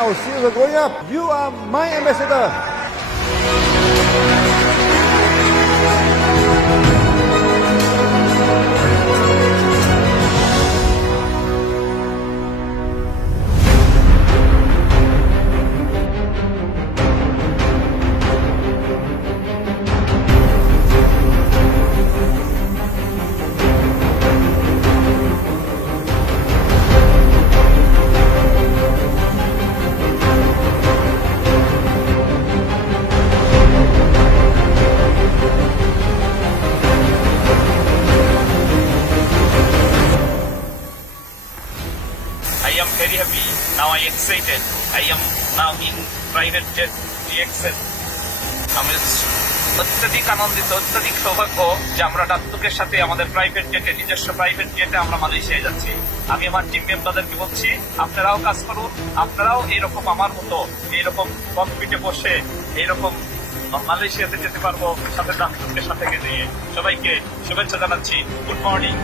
our seals are going up. You are my ambassador. I am very happy. Now I excited. I am now in private jet DXL. আমি অত্যধিক আনন্দিত, অত্যধিক সৌভাগ্য যে আমরা দাত্তকের সাথে আমাদের প্রাইভেট জেটে, নিজস্ব প্রাইভেট জেটে আমরা মালয়েশিয়ায় যাচ্ছি। আমি আমার টিম মেম্বারদেরকে বলছি, আপনারাও কাজ করুন, আপনারাও এইরকম আমার মতো এইরকম ককপিটে বসে এইরকম মালয়েশিয়াতে যেতে পারবো সাথে দাত্তকের সাথে নিয়ে। সবাইকে শুভেচ্ছা জানাচ্ছি। Good morning.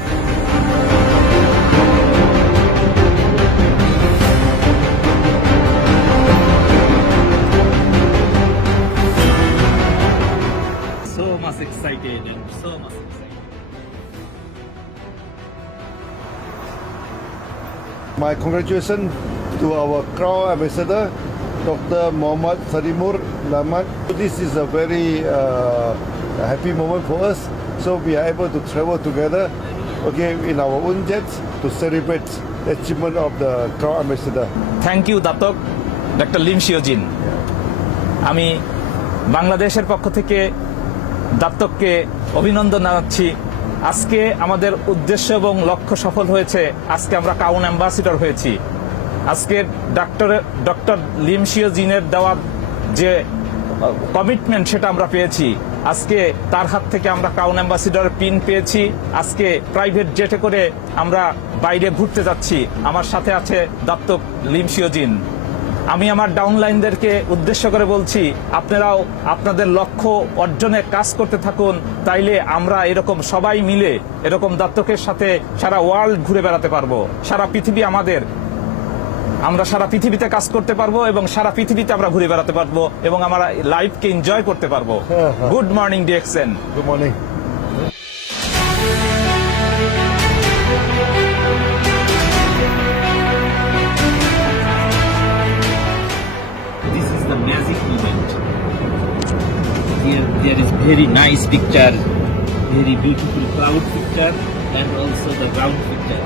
So much excited and so much excited. My congratulations to our Crown Ambassador, Dr. Muhammad Sarimur Lamat. This is a very happy moment for us. So we are able to travel together, okay, in our own jets to celebrate the achievement of the Crown Ambassador. Thank you Datuk doctor Lim Siojin. আমি বাংলাদেশের পক্ষ থেকে দাত্তককে অভিনন্দন জানাচ্ছি। আজকে আমাদের উদ্দেশ্য এবং লক্ষ্য সফল হয়েছে। আজকে আমরা ক্রাউন অ্যাম্বাসিডর হয়েছি। আজকে ডক্টর লিম শিওজিনের দেওয়া যে কমিটমেন্ট সেটা আমরা পেয়েছি। আজকে তার হাত থেকে আমরা ক্রাউন অ্যাম্বাসিডর পিন পেয়েছি। আজকে প্রাইভেট জেটে করে আমরা বাইরে ঘুরতে যাচ্ছি। আমার সাথে আছে দাত্তক লিম শিওজিন। আমি আমার ডাউনলাইনদেরকে উদ্দেশ্য করে বলছি, আপনারাও আপনাদের লক্ষ্য অর্জনে কাজ করতে থাকুন। তাইলে আমরা এরকম সবাই মিলে এরকম দাত্তকের সাথে সারা ওয়ার্ল্ড ঘুরে বেড়াতে পারবো। সারা পৃথিবী আমাদের, আমরা সারা পৃথিবীতে কাজ করতে পারবো এবং সারা পৃথিবীতে আমরা ঘুরে বেড়াতে পারবো এবং আমরা লাইফকে এনজয় করতে পারবো। Good morning DXN. Good morning. This is the magic moment. Here there is very nice picture, very beautiful cloud picture and also the ground picture.